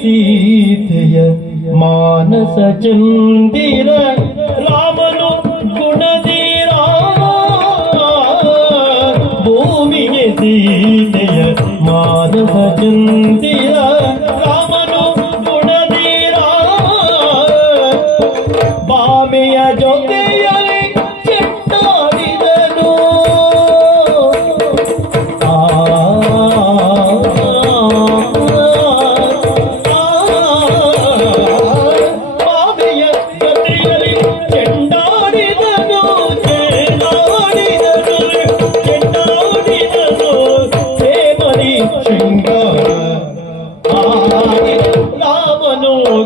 ಸೀತೆಯ ಮಾನಸ ಚಂದಿರ ರಾಮನು ಗುಣಧೀರ ಭೂಮಿಗೆ ಸೀತೆಯ ಮಾನಸ ಚಂದಿರ ರಾಮನು ಗುಣಧೀರ ಬಾಮೆಯ ಜೊತೆಯಲ್ಲಿ ಚೆಟ್ಟಾಡಿದನು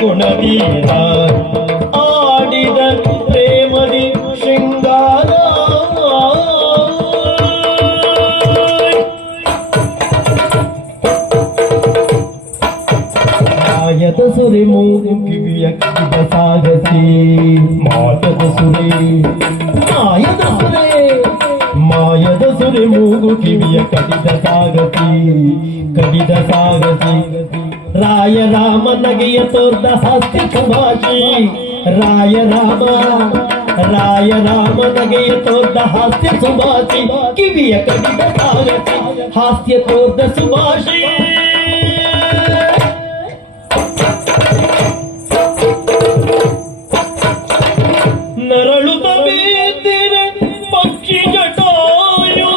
ಗುಣವೀರ ಆಡಿದ ಪ್ರೇಮದಿ ಶೃಂಗಾರ ಮಾಯದ ಸುರೆ ಮೂಗು ಕಿವಿಯ ಕಿವಿಯ ಸಾಗಸಿ ಮಾಯದ ಸುರೆ ಮಾಯದ ಸುರೆ ಮೂಗು ಕಿವಿಯ ಕಡಿದ ಸಾಗಸಿ ರಾಯ ರಾಮ ನಗೆಯ ತೋರ್ದ ಹಾಸ್ಯ ಸುಭಾಷಿ ರಾಯ ರಾಮ ನಗೆಯ ತೋರ್ದ ಹಾಸ್ಯ ಸುಭಾಷಿ ಕಿವಿಯ ಕಡಿದ ಸಾಗಸಿ ಹಾಸ್ಯ ತೋರ್ದ ಸುಭಾಷಿ ನರಳುತ್ತ ಬೇತಿರೆ ಪಕ್ಷಿ ಜಟಾಯು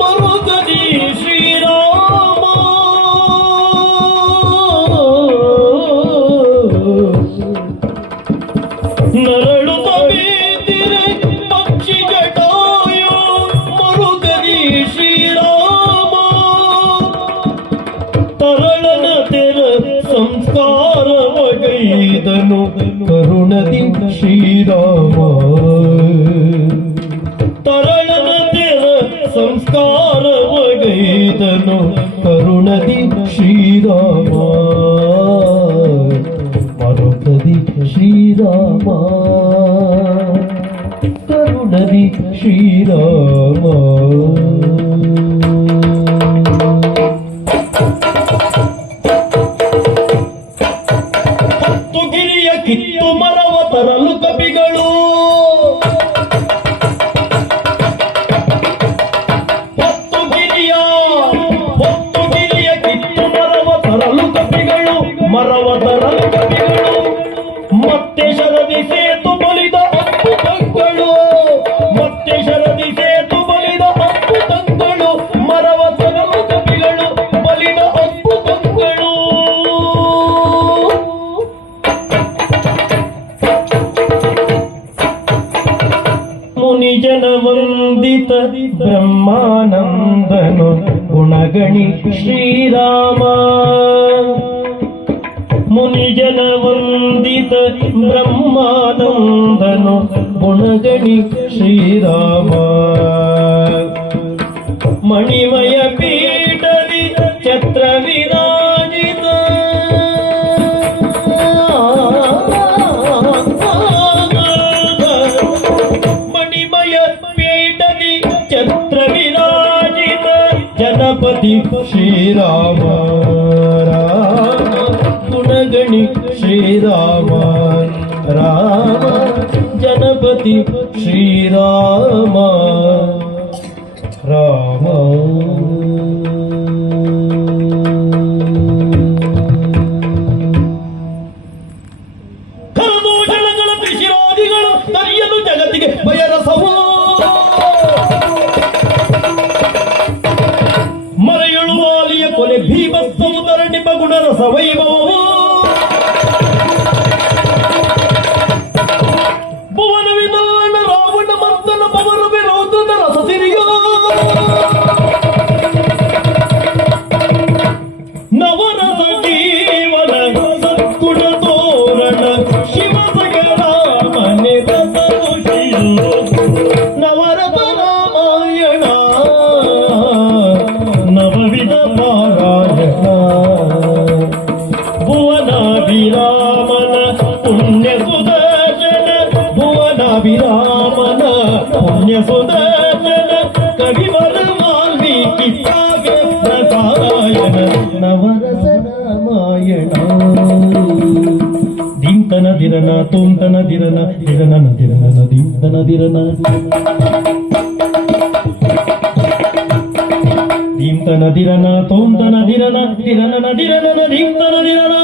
ಮರುಗದಿ ಶ್ರೀರಾಮ ನರಳುತ್ತ ಬೇತಿರೆ ಪಕ್ಷಿ ಜಟಾಯು ಮರುಗದಿ ಶ್ರೀರಾಮ ತರಳನ ತೆರ ಸಂಸ್ಕಾರ ವಗೈದನು ಕರುಣದಿ ಶ್ರೀರಾಮ ತರಳನ ತೆರ ಸಂಸ್ಕಾರ ವಗೈದನು ಕರುಣದಿ ಶ್ರೀರಾಮ ಮರುಕದಿ ಶ್ರೀರಾಮ ಕರುಣದಿ ಶ್ರೀರಾಮ ಕಿತ್ತು ಮರವ ತರಲು ಕಪಿಗಳು ಹೊತ್ತು ಗಿರಿಯ ಕಿತ್ತು ಮರವ ತರಲು ಕಪಿಗಳು ಮತ್ತೆ ಶರದಿ ಸೇತು ಬಲಿದ ಅಪ್ಪು ಮಕ್ಕಳು ಮತ್ತೆ ಶರದಿ ಸೇತು ಬಲಿದ ಗುಣಗಣಿ ಶ್ರೀರಾಮ ಮುನಿಜನ ವಂದಿತ ಬ್ರಹ್ಮಾನಂದನು ಗುಣಗಣಿ ಶ್ರೀರಾಮ ಮಣಿಮಯ ಪೀಠದಿ ಛತ್ರ ವಿರಾಜಿತ ಮಣಿಮಯ ಪೀಠದಿ ಛತ್ರ ವಿರಾಜಿತ ಜನಪತಿ ಶ್ರೀರಾಮ ಗುಣಗಣಿ ಶ್ರೀರಾಮ ರಾಮ ಜನಪತಿ ಶ್ರೀರಾಮ ರಾಮ ಕರದು ಜಲಗಳ ತ್ರಿಶಿರಾದಿಗಳು ತರಿಯಲು ಜಗತ್ತಿಗೆ ಭಯರಸವು ಮರೆಯುಳುವಾಲಿಯ ಕೊಲೆ ಭೀಮತ್ವವು ತರಣಿಪ ಗುಣರಸ ವೈಭವವು ಭುವನ ವಿಧಾನ ರಾವಣ ಮರ್ತನ ಪವನ ವಿರೋಧದ ರಸ ಸಿರಿಯ ನವರಸ ಜೀವನ ಸದ್ಗುಣ ತೋರಣ ಶಿವ ಸಗರಾಮನೆ ನವರಸ ರಾಮಾಯಣ ನವವಿಧ ಪಾರಾಯಣ ಭುವನಾಭಿರಾಮನ ಪುಣ್ಯ ಸುದರ್ಶನ ಭುವನಾಭಿರಾಮನ ಪುಣ್ಯ ಸುದರ್ಶನ ಕವಿವರ ವಾಲ್ಮೀಕಿ ಕಾವ್ಯ ಪ್ರಸಾಯನ ನವರಸ ರಾಮಾಯಣ ದಿಂತನ ದಿರನ ತುಂತನ ದಿರನ ದಿರನನ ದಿರನನ ದಿಂತನ ದಿರನ ದಿಂತನ ದಿರನ ತುಂತನ ದಿರನ ದಿರನನ ದಿರನನ ದಿಂತನ ದಿರನ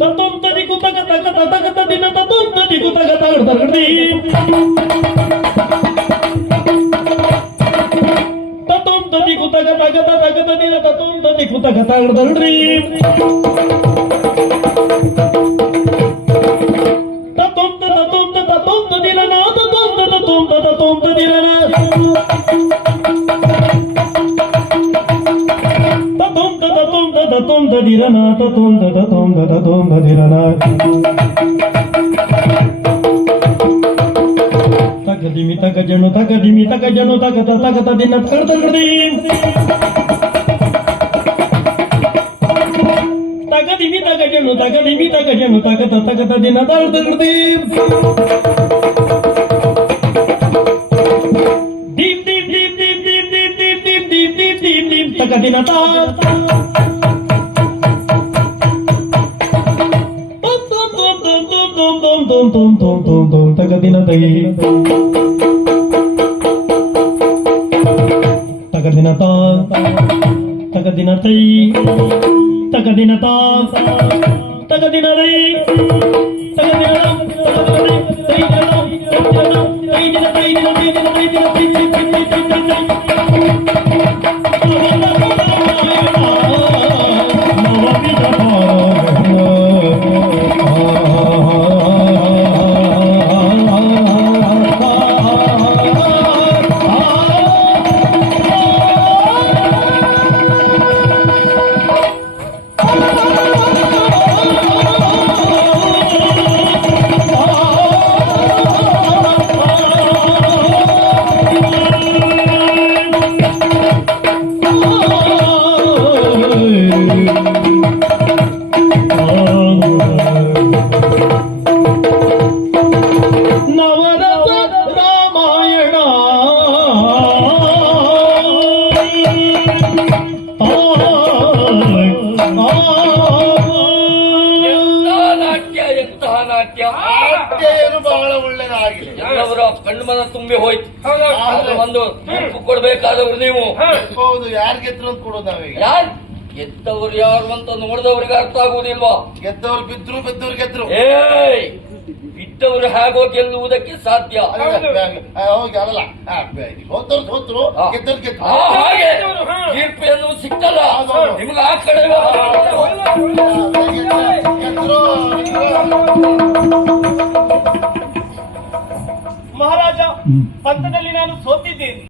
ತತೊಂತದಿ ಕುತಕ ತಕ ತತಕ ದಿನ ತತೊಂತದಿ ಕುತಕ ತಗಡ್ತಗಡ್ದಿ ತತೊಂತದಿ ಕುತಕ ತಕ ತತಕ ದಿನ ತತೊಂತದಿ ಕುತಕ ತಗಡ್ತಗಡ್ರಿ ತತೊಂತ ತತೊಂತ ತತೊಂತ ದಿನ ತತೊಂತ ತತೊಂತ ತತೊಂತ ದಿನ ತತೊಂದ ದಿರನ ತತೊಂದ ತತೊಂದ ತತೊಂದ ದಿರನ ತಗದಿಮಿ ತಗಜನು ತಗದಿಮಿ ತಗಜನು ತಗತ ತಗತ ದಿನ ತಗಡ್ತಗಡ್ದಿ ತಗದಿಮಿ ತಗಜನು ತಗದಿಮಿ ತಗಜನು ತಗತ ತಗತ ದಿನ ತಗಡ್ತಗಡ್ದಿ ದೀಪ್ ದೀಪ್ ದೀಪ್ ದೀಪ್ ದೀಪ್ ದೀಪ್ ದೀಪ್ ದೀಪ್ ದೀಪ್ ದೀಪ್ ದೀಪ್ ದೀಪ್ ತಗದಿನ ತಾ ತಗದಿನ ತೈ ತಗದಿನ ತಾ ತಗದಿನ ತೈ ತಗದಿನ ತಾ ತಗದಿನ ರೈ ತಗದಿನ ಕಣ್ಣು ಮನ ತುಂಬಿ ಹೋಯ್ತು. ಒಂದು ಉಪ್ಪು ಕೊಡ್ಬೇಕಾದವ್ರು ನೀವು. ಹೌದು, ಯಾರು ಗೆದ್ರು ಅಂತ ಕೊಡೋದು ನಾವೀಗ. ಯಾರು ಗೆದ್ದವ್ರು ಯಾರು ಅಂತ ನೋಡಿದವ್ರಿಗೆ ಅರ್ಥ ಆಗುವುದಿಲ್ವಾ? ಗೆದ್ದವ್ರು ಬಿದ್ರು, ಬಿದ್ದವ್ರು ಗೆದ್ರು. ಏಯ್, ಬಿದ್ದವರು ಹೇಗೋ ಗೆಲ್ಲುವುದಕ್ಕೆ ಸಾಧ್ಯ? ಹೋಗಿ ಅಲ್ಲ, ಸೋತವ್ರು ಸೋತರು, ಗೆದ್ದವ್ರು ಗೆದ್ರು. ಹಾಗೆ ತೀರ್ಪು ಎನ್ನುವುದು ಸಿಕ್ಕಲ್ಲ ನಿಮ್ಗೆ. ಆ ಕಡೆ ಮಹಾರಾಜ ಪಂಥದಲ್ಲಿ ನಾನು ಸೋತಿದ್ದೇನೆ.